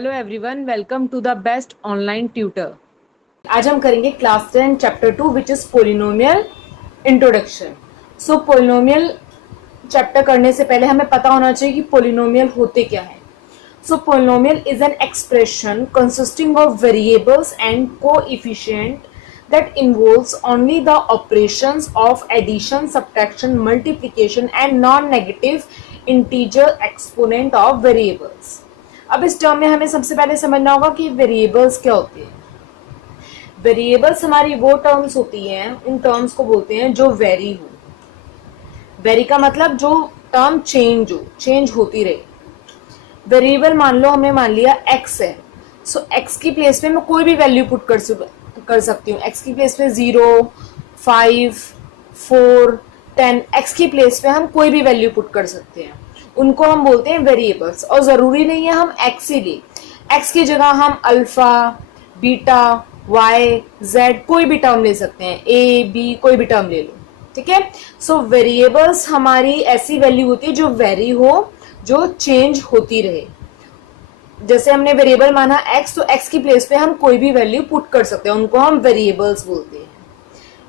Hello everyone, welcome to the best online tutor. आज हम करेंगे class 10 chapter 2 which is polynomial introduction. So polynomial chapter करने से पहले हमें पता होना चाहिए कि पोलिनोमियल होते क्या है। So polynomial is an expression consisting of variables and coefficient that involves only the operations of addition, subtraction, multiplication and non-negative integer exponent of variables। अब इस टर्म में हमें सबसे पहले समझना होगा कि वेरिएबल्स क्या होते हैं। वेरिएबल्स हमारी वो टर्म्स होती हैं, उन टर्म्स को बोलते हैं जो वेरी हो। वेरी का मतलब जो टर्म चेंज हो, चेंज होती रहे। वेरिएबल मान लो हमने मान लिया x है, सो x की प्लेस पे मैं कोई भी वैल्यू पुट कर सकती हूँ। x की प्लेस पे 0, 5, 4, 10, x की प्लेस पे हम कोई भी वैल्यू पुट कर सकते हैं, उनको हम बोलते हैं वेरिएबल्स। और जरूरी नहीं है हम x ही ले, x की जगह हम अल्फा, बीटा, वाई, जेड कोई भी टर्म ले सकते हैं, ए बी कोई भी टर्म ले लो, ठीक है। सो वेरिएबल्स हमारी ऐसी वैल्यू होती है जो वेरी हो, जो चेंज होती रहे। जैसे हमने वेरिएबल माना x, तो x की प्लेस पे हम कोई भी वैल्यू पुट कर सकते हैं, उनको हम वेरिएबल्स बोलते हैं।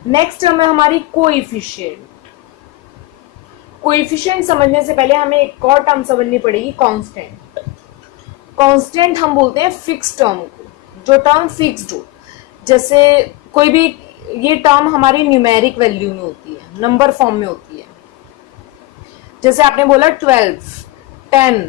नेक्स्ट टर्म है हमारी कोएफिशिएंट। कोएफिशिएंट समझने से पहले हमें एक और टर्म समझनी पड़ेगी, कांस्टेंट। कांस्टेंट हम बोलते हैं फिक्स टर्म को, जो टर्म फिक्स्ड हो। जैसे कोई भी, ये टर्म हमारी न्यूमेरिक वैल्यू में होती है, नंबर फॉर्म में होती है। जैसे आपने बोला 12, 10,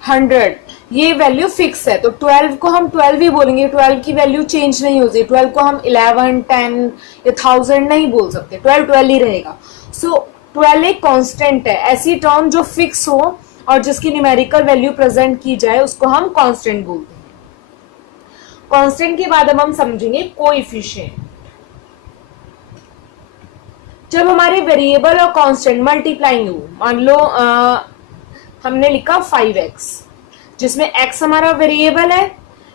100, ये वैल्यू फिक्स है, तो 12 को हम 12 ही बोलेंगे। 12 की वैल्यू चेंज नहीं होती। 12 को हम 11, 10 या 1000 नहीं बोल सकते, 12 12 ही रहेगा। सो 12 एक कांस्टेंट है, ऐसी टर्म जो फिक्स हो और जिसकी न्यूमेरिकल वैल्यू प्रेजेंट की जाए उसको हम कांस्टेंट बोलते हैं। कांस्टेंट के बाद अब हम समझेंगे कोएफिशिएंट। जब हमारे वेरिएबल और कांस्टेंट मल्टीप्लाइंग हो, मान लो हमने लिखा 5x, जिसमें x हमारा वेरिएबल है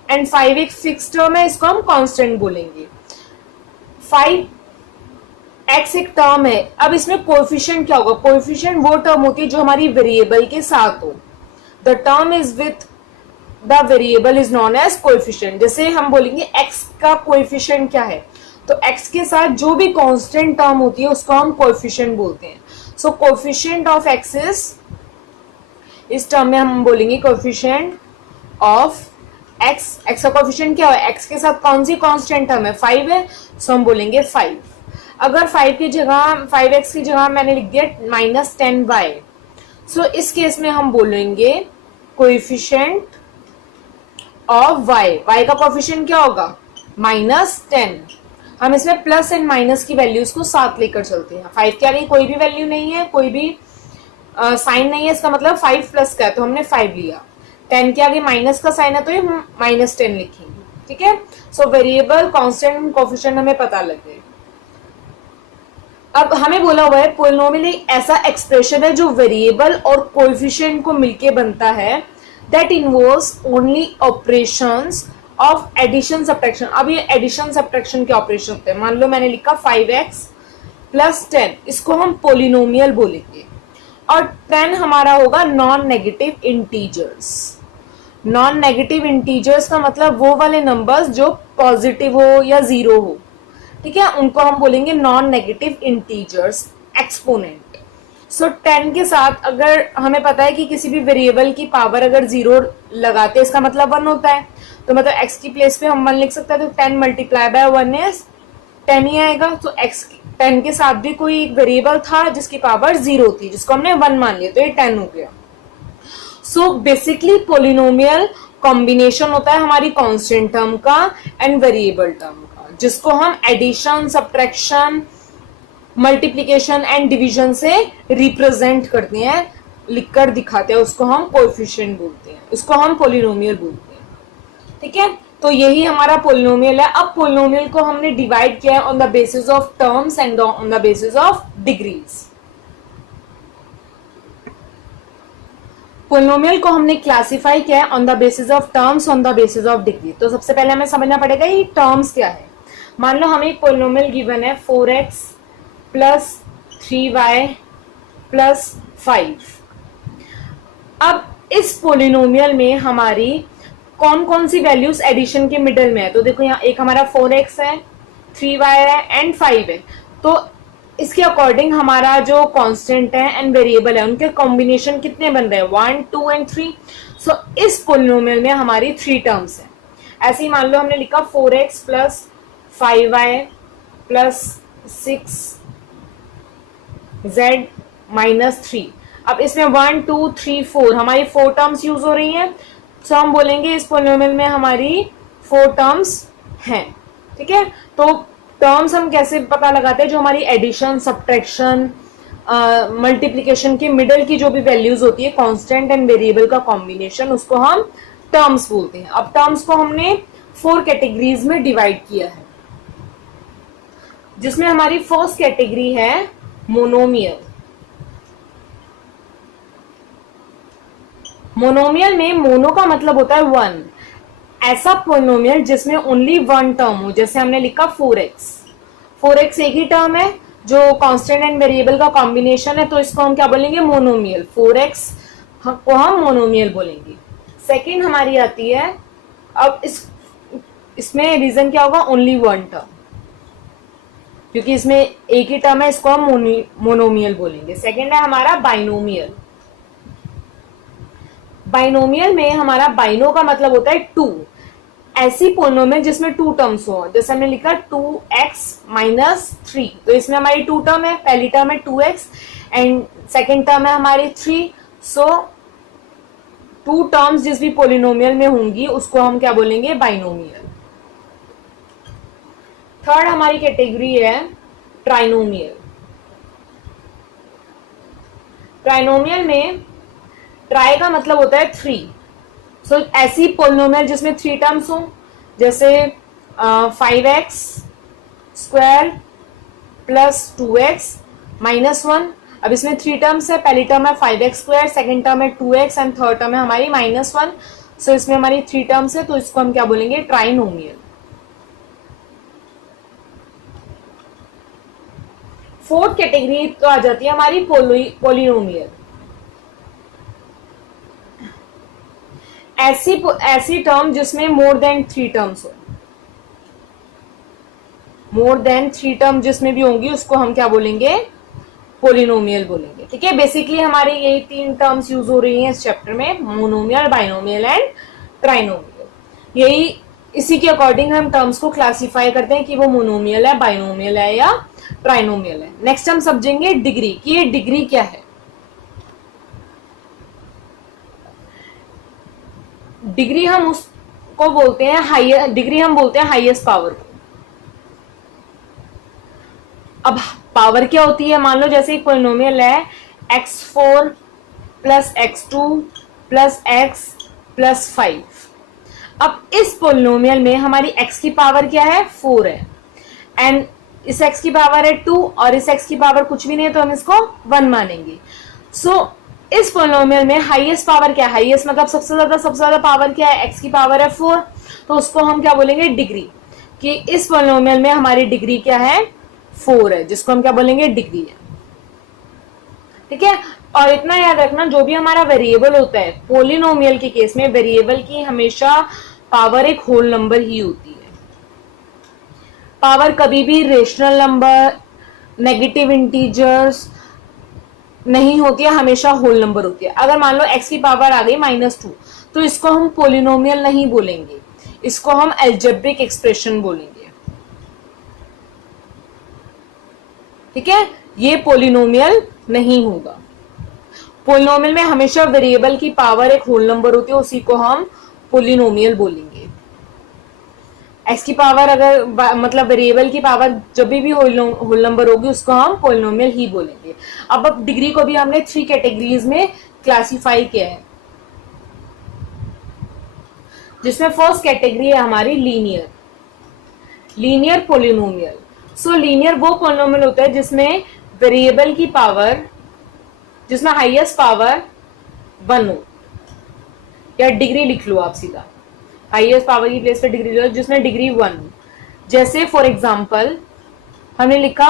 एंड 5 एक फिक्स टर्म है, इसको हम कांस्टेंट बोलेंगे। 5x एक टर्म है। अब इसमें कोएफिशिएंट क्या होगा? कोएफिशिएंट वो टर्म होती है जो हमारी वेरिएबल के साथ हो। The term is with the variable is known as coefficient. जैसे हम बोलेंगे x का कोएफिशिएंट क्या है, तो x के साथ जो भी कांस्टेंट टर्म होती है उसको हम कोएफिशिएंट बोलते हैं। सो कोएफिशिएंट ऑफ x इज, इस टर्म में हम बोलेंगे कोएफिशिएंट ऑफ x। x का कोएफिशिएंट क्या है? x के साथ कौन सी कांस्टेंट टर्म है? 5 है, सो हम बोलेंगे 5। अगर 5 की जगह 5x की जगह मैंने लिख दिया -10y, सो इस केस में हम बोलेंगे कोएफिशिएंट ऑफ y। y का कोएफिशिएंट क्या होगा? -10। हम इसमें प्लस एंड माइनस की वैल्यूज को साथ लेकर चलते हैं। 5 के आगे कोई भी वैल्यू नहीं है, कोई भी साइन नहीं है, इसका मतलब 5 प्लस का है, तो हमने 5 लिया। 10 के आगे माइनस का साइन है, तो ये हम -10 लिखेंगे, ठीक है। सो वेरिएबल, कांस्टेंट, कोएफिशिएंट हमें पता लग गए। अब हमें बोला हुआ है पोलिनोमियल एक ऐसा एक्सप्रेशन है जो वेरिएबल और कोएफिशिएंट को मिलके बनता है, that involves only operations of addition subtraction. अब ये एडिशन सब्ट्रैक्शन के ऑपरेशन होते हैं। मान लो मैंने लिखा 5x प्लस 10, इसको हम पोलिनोमियल बोलेंगे। और 10 हमारा होगा non negative integers. Non negative integers का मतलब वो वाले नंबर्स जो पॉजिटिव हो या जीरो हो, ठीक है, उनको हम बोलेंगे नॉन नेगेटिव इंटीजर्स, एक्सपोनेंट। सो 10 के साथ अगर हमें पता है कि किसी भी वेरिएबल की पावर अगर 0 लगाते हैं इसका मतलब 1 होता है, तो मतलब x की प्लेस पे हम 1 लिख सकते हैं, तो 10 मल्टीप्लाई बाय 1 इज 10 ही आएगा। तो x 10 के साथ भी कोई एक वेरिएबल था जिसकी पावर 0 थी, जिसको हमने 1 मान लिया, तो ये 10 हो गया। सो बेसिकली पोलिनोमियल कॉम्बिनेशन होता है हमारी कांस्टेंट टर्म का एंड वेरिएबल टर्म का, जिसको हम addition, subtraction, multiplication and division से रिप्रेजेंट करते हैं, लिखकर दिखाते हैं, उसको हम कोएफिशिएंट बोलते हैं, उसको हम पोलिनोमियल बोलते हैं, ठीक है। तो यही हमारा पोलिनोमियल है। अब पोलिनोमियल को हमने डिवाइड किया है on the basis of terms and on the basis of degrees. Polynomial को हमने क्लासिफाई किया है on the basis of terms, on the basis of degree. तो सबसे पहले हमें समझना पड़ेगा ये टर्म्स क्या है। मान लो हमें एक पोलिनोमियल गिवन है 4x प्लस 3y प्लस 5। अब इस पोलिनोमियल में हमारी कौन कौन सी वैल्यूज एडिशन के मिडल में है। तो देखो यहाँ एक हमारा 4x है, 3y है एंड 5 है। तो इसके अकॉर्डिंग हमारा जो कांस्टेंट है एंड वेरिएबल है उनके कॉम्बिनेशन कितने बन रहे हैं, 1, 2 एंड 3। सो इस पोलिनोमियल में हमारी 3 टर्म्स है। ऐसे ही मान लो हमने लिखा 4x plus 5y plus 6z minus 3। अब इसमें 1, 2, 3, 4 हमारी 4 टर्म्स यूज हो रही हैं। सो हम बोलेंगे इस पोलिनोमियल में हमारी 4 टर्म्स हैं। ठीक है, तो टर्म्स हम कैसे पता लगाते हैं, जो हमारी एडिशन, सब्ट्रैक्शन, मल्टीप्लिकेशन के मिडल की जो भी वैल्यूज होती है, कांस्टेंट एंड वेरिएबल का कॉम्बिनेशन, उसको हम टर्म्स बोलते हैं। अब टर्म्स को हमने 4 कैटेगरीज में डिवाइड किया है, जिसमें हमारी फर्स्ट कैटेगरी है मोनोमियल। मोनोमियल में मोनो का मतलब होता है 1, ऐसा पोलिनोमियल जिसमें ओनली 1 टर्म हो। जैसे हमने लिखा 4x एक ही टर्म है जो कांस्टेंट एंड वेरिएबल का कॉम्बिनेशन है, तो इसको हम क्या बोलेंगे, मोनोमियल। 4x को हम मोनोमियल बोलेंगे। सेकंड हमारी आती है, अब इसमें रीजन क्या होगा, ओनली 1 टर्म, क्योंकि इसमें एक ही टर्म है, इसको हम मोनोमियल बोलेंगे। सेकंड है हमारा बाइनोमियल। बाइनोमियल में हमारा बाइनो का मतलब होता है 2, ऐसी पोलिनोमियल जिसमें 2 टर्म्स हो। जैसे हमने लिखा 2x माइनस 3, तो इसमें हमारी 2 टर्म है। पहली टर्म है 2x एंड सेकेंड टर्म है हमारी 3। सो 2 टर्म्स जिस भी पोलिनोमियल में होंगी उसको हम क्या बोलेंगे, बाइनोमियल। थर्ड हमारी कैटेगरी है ट्राइनोमियल। ट्राइनोमियल में ट्राई का मतलब होता है 3। सो ऐसी पोलिनोमियल जिसमें 3 टर्म्स हो, जैसे 5x square plus 2x minus 1। अब इसमें 3 टर्म्स है, पहली टर्म है 5x स्क्वायर, सेकेंड टर्म है 2x एंड थर्ड टर्म है हमारी माइनस 1। सो इसमें हमारी 3 टर्म्स है, तो इसको हम क्या बोलेंगे, ट्राइनोमियल। फोर्थ कैटेगरी तो आ जाती है हमारी पोलिनोमियल। ऐसी टर्म जिसमें मोर देन 3 टर्म्स हो। मोर देन 3 टर्म जिसमें भी होंगी उसको हम क्या बोलेंगे, पोलिनोमियल बोलेंगे। ठीक है, बेसिकली हमारी यही 3 टर्म्स यूज हो रही हैं इस चैप्टर में, मोनोमियल, बाइनोमियल एंड ट्राइनोमियल। यही इसी के अकॉर्डिंग हम टर्म्स को क्लासिफाई करते हैं कि वो मोनोमियल है, बाइनोमियल है या ट्राइनोमियल है। नेक्स्ट हम समझेंगे डिग्री, कि ये डिग्री क्या है। डिग्री हम उसको बोलते हैं हाईएस्ट पावर को। अब पावर क्या होती है, मान लो जैसे एक पोलिनोमियल है x4 plus x2 plus x plus 5। अब इस पोलिनोमियल में हमारी x की पावर क्या है, 4 है, एंड इस x की पावर है 2 और इस x की पावर कुछ भी नहीं है, तो हम इसको 1 मानेंगे। सो इस पोलिनोमियल में हाईएस्ट पावर क्या है, हाईएस्ट मतलब सबसे ज्यादा पावर क्या है, x की पावर है 4, तो उसको हम क्या बोलेंगे, डिग्री। कि इस पोलिनोमियल में हमारी डिग्री क्या है, 4 है, जिसको हम क्या बोलेंगे, डिग्री है। ठीक है, और इतना याद रखना, जो भी हमारा वेरिएबल होता है पोलिनोमियल के केस में, वेरिएबल की हमेशा पावर एक होल नंबर ही होती है। पावर कभी भी रेशनल नंबर, नेगेटिव इंटीजर्स नहीं होती है, हमेशा होल नंबर होती है। अगर मान लो x की पावर आ गई -2, तो इसको हम पोलिनोमियल नहीं बोलेंगे, इसको हम अलजेब्रिक एक्सप्रेशन बोलेंगे। ठीक है, ये पोलिनोमियल नहीं होगा। पोलिनोमियल में हमेशा वेरिएबल की पावर एक होल नंबर होती है, उसी को हम पोलिनोमियल बोलेंगे। x की पावर अगर मतलब वेरिएबल की पावर जब भी होल नंबर होगी उसको हम पोलिनोमियल ही बोलेंगे। अब डिग्री को भी हमने 3 कैटेगरीज में क्लासिफाई किया है, जिसमें फर्स्ट कैटेगरी है हमारी लीनियर पोलिनोमियल। सो लीनियर वो पोलिनोमियल होता है जिसमें वेरिएबल की पावर, जिसमें हाईएस्ट पावर 1 हो, या डिग्री लिख लो आप सीधा, हाईएस्ट पावर की प्लेस पे डिग्री लो, जिसमें डिग्री 1। जैसे फॉर एग्जांपल हमने लिखा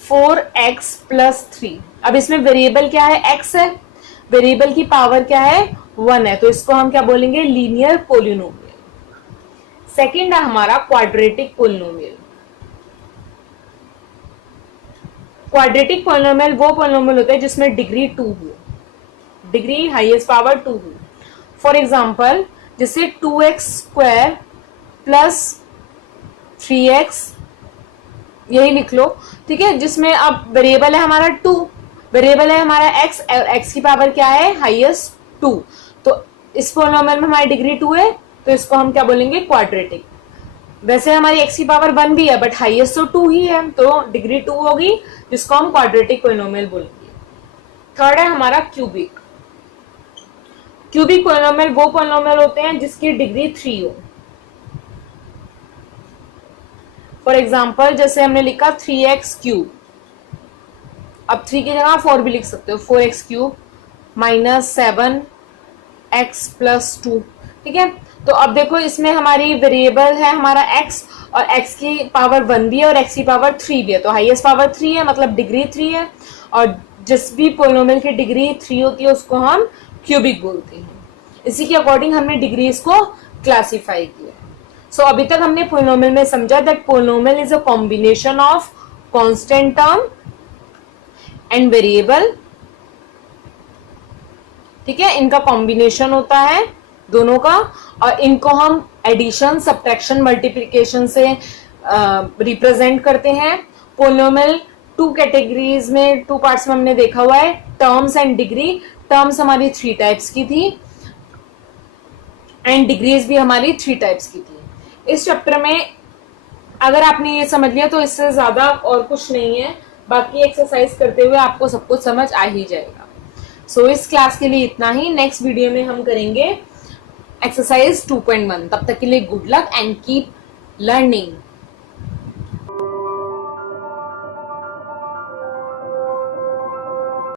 4x प्लस 3। अब इसमें वेरिएबल क्या है, x है, वेरिएबल की पावर क्या है, 1 है, तो इसको हम क्या बोलेंगे, लीनियर पोलिनोमियल। सेकंड है हमारा क्वाड्रेटिक पोलिनोमियल। क्वाड्रेटिक पोलिनोमियल वो पोलिनोमियल होता है जिसमें डिग्री 2 हो, डिग्री हाईएस्ट पावर 2 हो। फॉर एग्जाम्पल जैसे 2x स्क्वायर प्लस 3x, यही लिख लो, ठीक है, जिसमें अब वेरिएबल है हमारा 2, वेरिएबल है हमारा x और x की पावर क्या है, हाईएस्ट 2। तो इस पोलिनोमियल में हमारी डिग्री 2 है, तो इसको हम क्या बोलेंगे, क्वाड्रेटिक। वैसे हमारी x की पावर 1 भी है बट हाईएस्ट तो 2 ही है, तो डिग्री 2 होगी, जिसको हम क्वाड्रेटिक पोलिनोमियल बोलेंगे। थर्ड है हमारा क्यूबिक। क्यूबिक पोलिनोमियल वो पोलिनोमियल होते हैं जिसकी डिग्री 3 हो। फॉर एग्जाम्पल जैसे हमने लिखा 3x क्यूब, अब 3 की जगह 4 भी लिख सकते हो, 4x cube minus 7x plus 2, ठीक है। तो अब देखो इसमें हमारी वेरिएबल है हमारा x और x की पावर 1 भी है और x की पावर 3 भी है, तो हाईएस्ट पावर 3 है मतलब डिग्री 3 है, और जिस भी पोलिनोमियल की डिग्री 3 होती है उसको हम क्यूबिक बोलते हैं। इसी के अकॉर्डिंग हमने डिग्रीज को क्लासिफाई किया। सो अभी तक हमने पोलिनोमियल में समझा that polynomial is a combination of constant term and variable, ठीक है, इनका कॉम्बिनेशन होता है दोनों का, और इनको हम एडिशन, सब्ट्रैक्शन, मल्टीप्लिकेशन से रिप्रेजेंट करते हैं। पोलिनोमियल 2 कैटेगरीज में, 2 पार्ट्स में हमने देखा हुआ है, टर्म्स एंड डिग्री। टर्म्स हमारी 3 टाइप्स की थी एंड डिग्रीज भी हमारी 3 टाइप्स की थी। इस चैप्टर में अगर आपने ये समझ लिया तो इससे ज्यादा और कुछ नहीं है, बाकी एक्सरसाइज करते हुए आपको सब कुछ समझ आ ही जाएगा। सो इस क्लास के लिए इतना ही। नेक्स्ट वीडियो में हम करेंगे एक्सरसाइज 2.1। तब तक के लिए good luck and keep learning.